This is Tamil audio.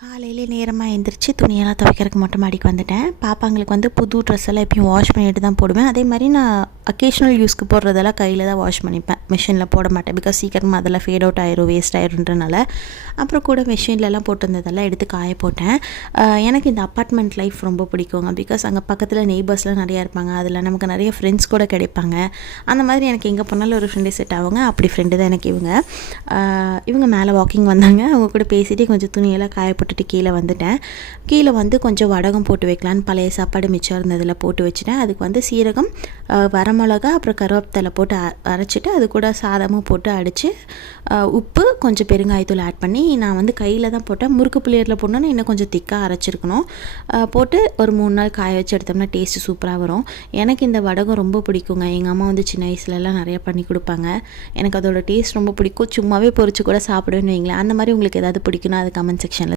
காலையிலே நேரமாக எழுந்திரிச்சு துணியெல்லாம் துவைக்கிறதுக்கு மொட்டை மாடிக்கு வந்துட்டேன். பாப்பாங்களுக்கு வந்து புது ட்ரெஸ் எல்லாம் எப்பயும் வாஷ் பண்ணிட்டு தான் போடுவேன். அதே மாதிரி நான் அக்கேஷ்னல் யூஸ்க்கு போடுறதெல்லாம் கையில் தான் வாஷ் பண்ணிப்பேன், மிஷினில் போட மாட்டேன். பிகாஸ் சீக்கிரமாக அதெல்லாம் ஃபேட் அவுட் ஆயிரும், வேஸ்ட் ஆயிருன்றனால. அப்புறம் கூட மிஷின்லலாம் போட்டிருந்ததெல்லாம் எடுத்து காய போட்டேன். எனக்கு இந்த அப்பார்ட்மெண்ட் லைஃப் ரொம்ப பிடிக்குங்க. பிகாஸ் அங்கே பக்கத்தில் நெய்பர்ஸ்லாம் நிறையா இருப்பாங்க. அதில் நமக்கு நிறைய ஃப்ரெண்ட்ஸ் கூட கிடைப்பாங்க. அந்த மாதிரி எனக்கு எங்கே போனாலும் ஒரு ஃப்ரெண்டே செட் ஆகுங்க. அப்படி ஃப்ரெண்டு தான் எனக்கு இவங்க மேலே வாக்கிங் வந்தாங்க. அவங்க கூட பேசிகிட்டே கொஞ்சம் துணியெல்லாம் காய போட்டுட்டு கீழே வந்துட்டேன். கீழே வந்து கொஞ்சம் வடகம் போட்டு வைக்கலான்னு பழைய சாப்பாடு மிச்சம் இருந்ததில் போட்டு வச்சுட்டேன். அதுக்கு வந்து சீரகம், வரமிளகா, அப்புறம் கருவேப்பிலை போட்டு அரைச்சிட்டு அது கூட சாதமும் போட்டு அடித்து உப்பு கொஞ்சம் பெருங்காயத்தூள் ஆட் பண்ணி நான் வந்து கையில் தான் போட்டேன். முறுக்கு புளியரில் போட்டோன்னா இன்னும் கொஞ்சம் திக்காக அரைச்சிருக்கணும். போட்டு ஒரு 3 நாள் காய வச்சு எடுத்தோம்னா டேஸ்ட்டு சூப்பராக வரும். எனக்கு இந்த வடகம் ரொம்ப பிடிக்குங்க. எங்கள் அம்மா வந்து சின்ன வயசுலலாம் நிறையா பண்ணி கொடுப்பாங்க. எனக்கு அதோட டேஸ்ட் ரொம்ப பிடிக்கும். சும்மாவே பொரிச்சு கூட சாப்பிடுவேன்னு வைங்களேன். அந்த மாதிரி உங்களுக்கு ஏதாவது பிடிக்குன்னா அது கமெண்ட் செக்ஷனில்